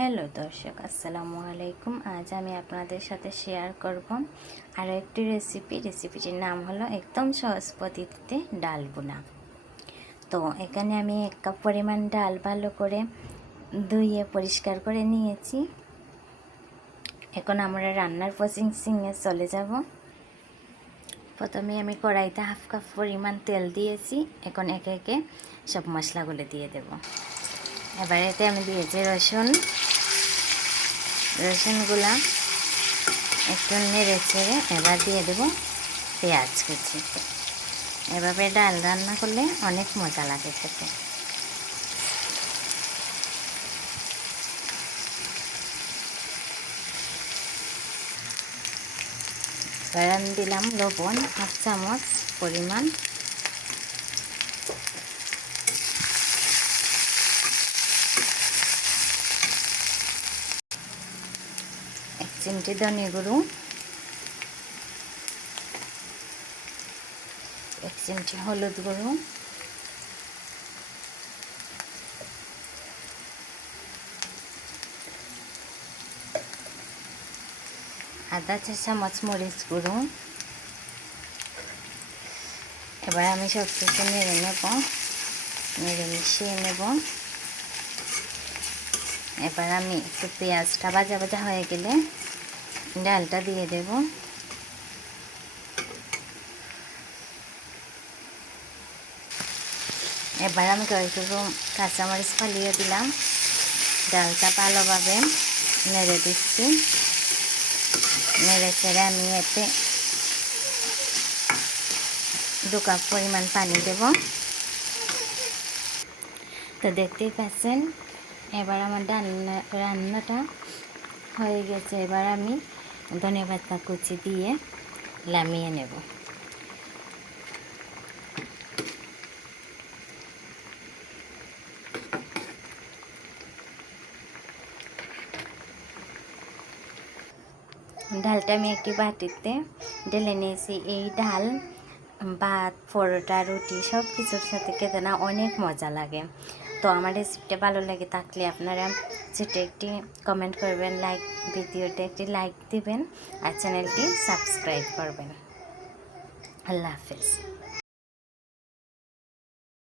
Hello দর্শক, আসসালামু আলাইকুম। আজ আমি আপনাদের সাথে শেয়ার করব আরও একটি রেসিপিটির নাম হলো একদম সহজ পদ্ধতিতে ডাল বোনা। তো এখানে আমি 1 কাপ পরিমাণ ডাল ভালো করে ধুয়ে পরিষ্কার করে নিয়েছি। এখন আমরা রান্নার প্রসেসিংয়ে চলে যাব। প্রথমে আমি কড়াইতে 1/2 কাপ পরিমাণ তেল দিয়েছি। এখন একে একে সব মশলাগুলো দিয়ে দেব। এবার এতে আমি দিয়েছি রসুনগুলা একটু নেড়ে চেড়ে এবার দিয়ে দেব পেঁয়াজ কুচি। এভাবে ডাল রান্না করলে অনেক মজা লাগে খেতে। এবার আমি দিলাম লবণ 1 চামচ পরিমাণ, এক চিমটি ধনে গুঁড়ো, 1 চিমটি হলুদ গুঁড়ো, আধা চা চামচ মরিচ গুঁড়ো। এবার আমি সব কিছু নেড়ে মিশিয়ে নেব। এবার আমি একটু পেঁয়াজটা ভাজা ভাজা হয়ে গেলে ডালটা দিয়ে দেব। এবার আমি কয়েকটুকু কাঁচামরিচ ফালিয়ে দিলাম। ডালটা ভালোভাবে নেড়ে দিচ্ছি। নেড়ে চেড়ে আমি এতে 2 কাপ পরিমাণ পানি দেব। তো দেখতেই পাচ্ছেন এবার আমার রান্নাটা হয়ে গেছে। এবার আমি ধনেপাতা কুচি দিয়ে নামিয়ে নেব। ডালটা আমি একটি বাটিতে ঢেলে নিয়েছি। এই ডাল ভাত, পরোটা, রুটি সব কিছুর সাথে খেতে না অনেক মজা লাগে। তো আমার রেসিপিটা ভালো লাগে থাকলে আপনারা সেটা একটি কমেন্ট করবেন, ভিডিওটা একটি লাইক দিবেন আর চ্যানেলটি সাবস্ক্রাইব করবেন। আল্লাহ হাফেজ।